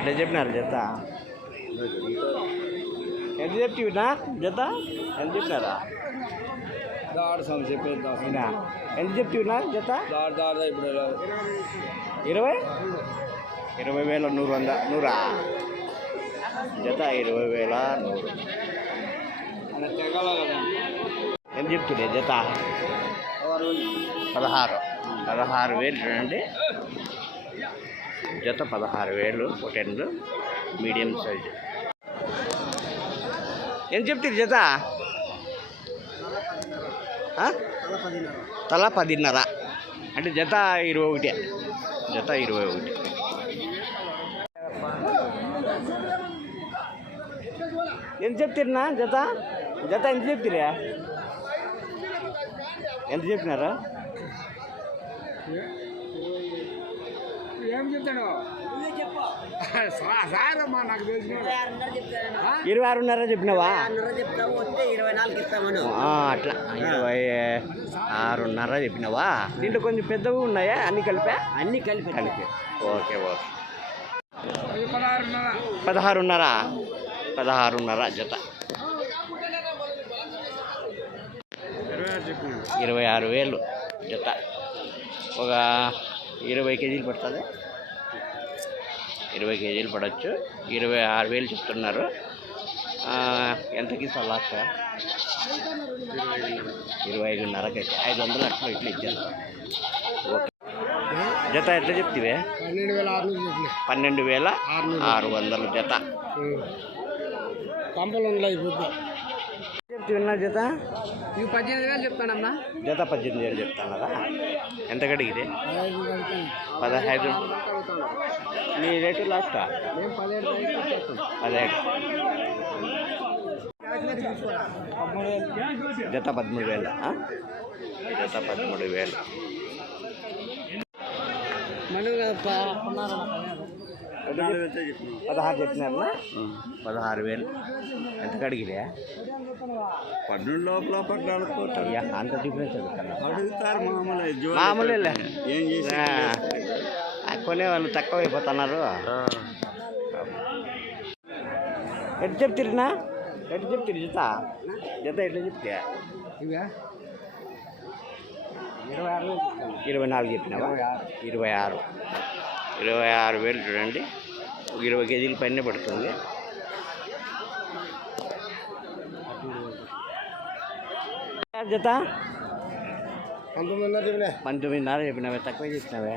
ఎట్లా చెప్పినారు జత? ఎంత చెప్తివినా జత? ఎంత చెప్పినారా? అయినా ఎంత చెప్తివినా జత? 20,100 100 జత 20,100. ఎంత చెప్తుంది జత? 16,000 చూడండి. జత 16,000 పొటెన్లు మీడియం సైజు. ఎంత చెప్తుంది జత? తల 10,500 అంటే జత 21. జత 21. ఎంత చెప్తున్నా జత? జత ఎంత చెప్తురా? ఎంత చెప్పినారా? ఏం చెప్తాడు? 26,500 చెప్పినావా? అట్లా 26,500 చెప్పినావా? దీంట్లో కొంచెం పెద్దవి ఉన్నాయా? అన్నీ కలిపా? అన్నీ కలిపి ఓకే ఓకే. 16,500 జత. 26,000 జత. ఒక 20 కేజీలు పడుతుంది. 20 కేజీలు పడవచ్చు. 26,000 చెప్తున్నారు. ఎంతకి ఇస్తా లాస్ట్? 25,500కి అయితే 500 అట్లా ఇట్లా ఇచ్చారు. ఓకే. జత ఎట్లా చెప్తివే? 12,600 జత. చెప్తున్నా జత? 18,000 చెప్తానమ్మా. జత 18,000 చెప్తానరా? ఎంత కడిగితే? 15. నీ రేటు లాస్ట్ 17. జత 13,000. జత 13,000. 16 చెప్పినారా? 16,000. ఎంత కడిగిరా? 12 లోపల 14 అంత డిఫరెన్స్ అడుగుతారు. మామూలే. కొనే వాళ్ళు తక్కువ అయిపోతున్నారు. ఎట్లా చెప్తున్నా? ఎట్లా చెప్తారు జత? జత ఎట్లా చెప్తా? 24 చెప్పినావా? 26,000 చూడండి. 20 కేజీల పైన పడుతుంది. జత 19,500 చెప్పినావే? తక్కువ చెప్పినావే?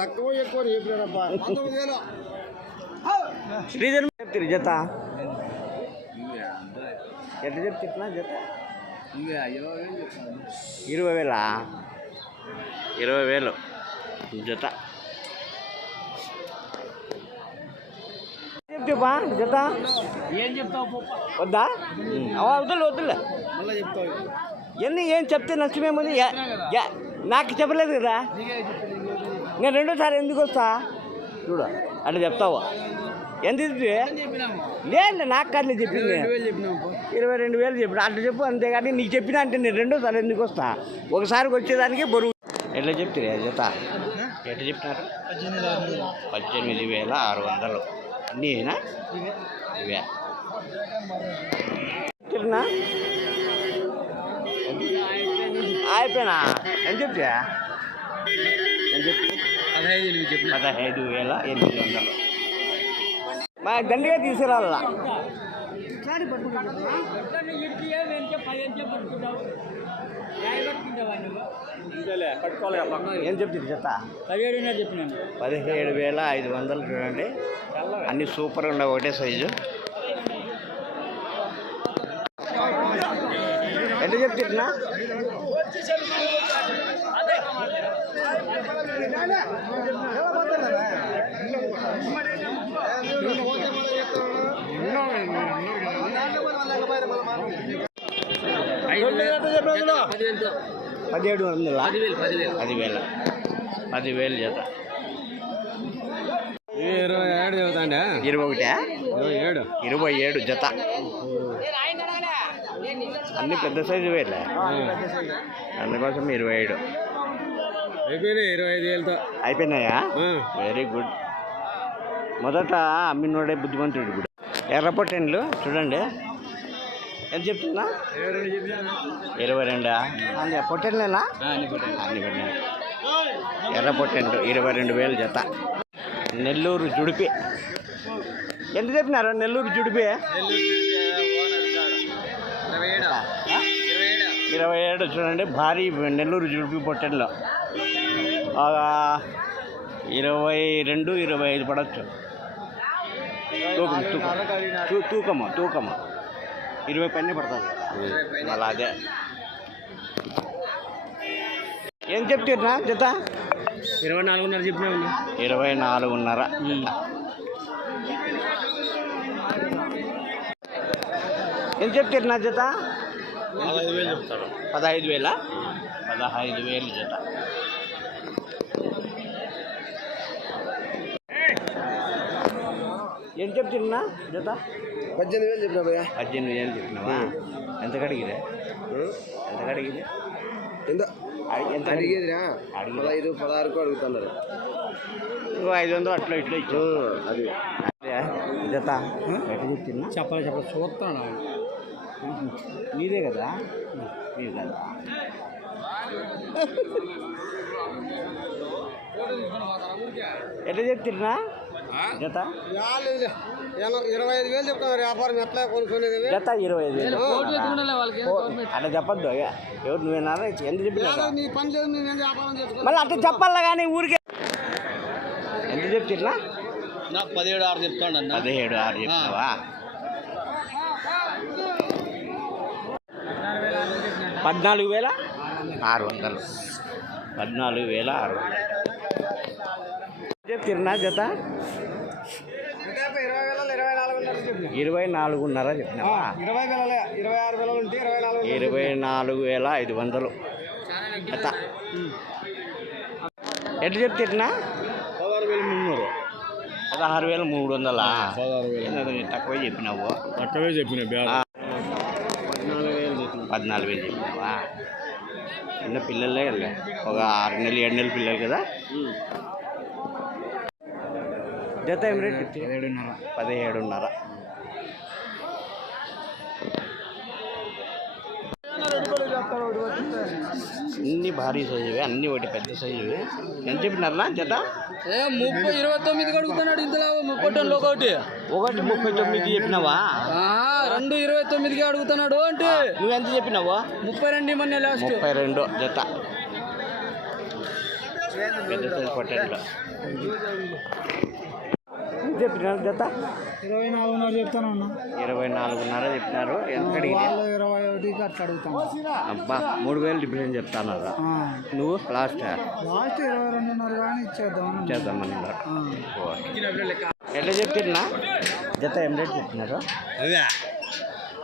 తక్కువ ఎక్కువ చెప్పినారబ్బా. శ్రీధర్ చెప్తారు జత? ఎట్లా చెప్తున్నా జత? 20,000 జత. చెప్తావా జత? ఏం చెప్తావు? వద్దా? వద్దులే మళ్ళీ చెప్తావు. ఎన్ని ఏం చెప్తే నష్టమేముంది? నాకు చెప్పలేదు కదా. నేను రెండోసారి ఎందుకు వస్తా చూడు. అట్లా చెప్తావు. ఎంత లేదు నాకు కాదు చెప్పింది. 22,000 చెప్పిన అట్లా చెప్పు. అంతేగాని నీకు చెప్పినా అంటే నేను రెండోసారి ఎందుకు వస్తా? ఒకసారికి వచ్చేదానికి బరువు. ఎట్లా చెప్తారు జత? ఎట్లా చెప్పినారు? 18,600 అన్నీనా? ఇవే చెప్పినా అయిపోయినా. ఎంత చెప్తా? ఎంత చెప్తా? 15,800. మా దండిగా తీసుకురావాల. ఏం చెప్తుంది జత? 17,500 చెప్పినాను. 17,500 చూడండి. అన్ని సూపర్ ఉన్నాయి. ఒకటే సైజు. ఎంత చెప్తున్నా? 17,000 10,000 జత. 27 చదువుతాండే. 27 జత. అన్ని పెద్ద సైజు వేలే. అందుకోసం 27 అయిపోయినాయి. 25,000తో అయిపోయినాయా? Very good. మొదట అమ్మినోడే బుద్ధిమంతుడు. ఇప్పుడు ఎర్ర పొట్టెన్లు చూడండి ఎంత చెప్తున్నా 22 అంటే పొట్టెన్లేనా అన్ని పొట్టెన్లు ఎర్ర పొట్టెన్లు 22,000 జత. నెల్లూరు జుడిపి ఎంత చెప్పినారు? నెల్లూరు జుడిపి 27 చూడండి. భారీ నెల్లూరు జుడిపి పొట్టెన్లో 22, 25 పడవచ్చు. తూకము 20 పైన పడుతుంది అలా. అదే ఏం చెప్తున్నా జత? 24.5 చెప్పినా 24.5. ఏం చెప్తున్నా జత? 15,000 చెప్తాడు. 15,000 15,000 జత. ఏం చెప్తున్నా జత? 18,000 చెప్పినా భయ్యా. 18,000 చెప్పినావా? ఎంత కడిగిరే? ఎంత కడిగిరే? ఎంత అడిగేదిరా 15, 16 అడుగుతున్నారు. 500 అట్లా ఇట్లా ఇచ్చు. అది జత ఎట్లా చెప్తున్నా? చెప్పాలి చూస్తాను. నీదే కదా? నీది కదా? ఎట్లా చెప్తున్నా జత? 25,000 చెప్తాను. వ్యాపారం ఎట్లా కొనుక్కునేది? జత 25,000 అట్లా చెప్పద్దు. ఎవరు నువ్వేనా? ఎంత చెప్పినా నీ పని లేదు, నేను వ్యాపారం చేసుకో. మళ్ళీ అట్లా చెప్పాలా కానీ ఊరికే. ఎంత చెప్తున్నా? నాకు 17,600 చెప్తాను. 17,600 చెప్పినావా? 14,600. 14,600 చెప్తున్నా జత? 24,500 చెప్పినావా? 24,500 జత. ఎట్లా చెప్తున్నా? 16,300. 16,300. తక్కువ చెప్పినావు. తక్కువే చెప్పిన 14,000 చెప్పినావా? చిన్న పిల్లలే కదా, ఒక 6 నెలలు 7 నెలల పిల్లలు కదా. జత ఏం రేట్? 17,500. అన్ని భారీ సైజువే, అన్ని ఒకటి పెద్ద సైజువే. ఎంత చెప్పినారా జత? 29 అడుగుతున్నాడు. ఇంతలో 30 ఒకటి 39 చెప్పినావా? 2 29కి అడుగుతున్నాడు. అంటే నువ్వెంత చెప్పినావు? 32 మొన్న లాస్ట్. 32 జత. పెద్ద సైజు పొట్టేళ్ళు చెప్పినారు జత? 24,500 చెప్తాను. 24,500 చెప్పినారు. ఎంత అడిగింది? 21కి అట్లా అడుగుతాను. అబ్బా 3,000 డిఫరెన్స్ చెప్తాను. నువ్వు లాస్ట్ 22,500 కానీ ఇచ్చేద్దామని ఎట్లా చెప్తున్నా జత? ఏం రేట్ చెప్తున్నారు?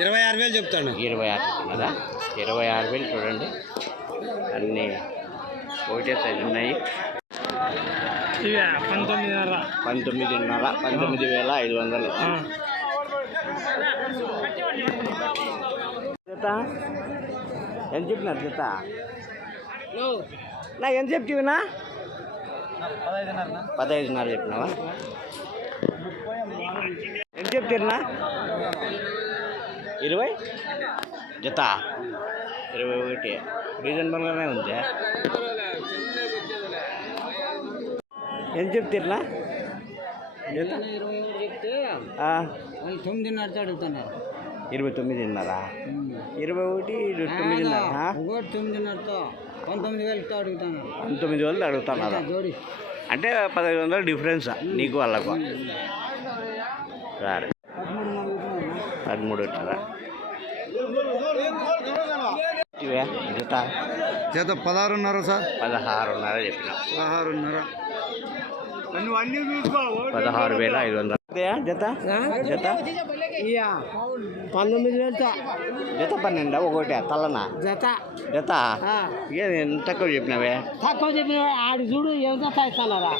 26,000 చెప్తాను. 26 చెప్తున్నారా? 26,000 చూడండి. అన్నీ ఒకటే సైజు ఉన్నాయి. 19,500. 19,500 జత. ఎంత చెప్పినారు జత? నా ఎంత చెప్తివినా? 15,500 చెప్పినావా? ఎంత చెప్తున్నా? 20 జత. 21 రీజనబుల్గానే ఉంది. ఎంత చెప్తున్నా జత? 9,500 అడుగుతున్నారు. 29,500. 21, 9,500తో 19,000తో అడుగుతున్నారు. 19,000 అడుగుతున్నారు. అంటే 15,000 డిఫరెన్స్ నీకు వాళ్ళకు. సరే 13 వచ్చారా? జత? జత 16,500 సార్. 16,500 చెప్పిన. 16,500. 16,500 జత. జత 19,000 జత 12 ఒకటి తలనా జత. జత ఏది ఎంత తక్కువ చెప్పినావే? తక్కువ చెప్పిన ఆడు చూడు ఎంత ఇస్తున్నారా.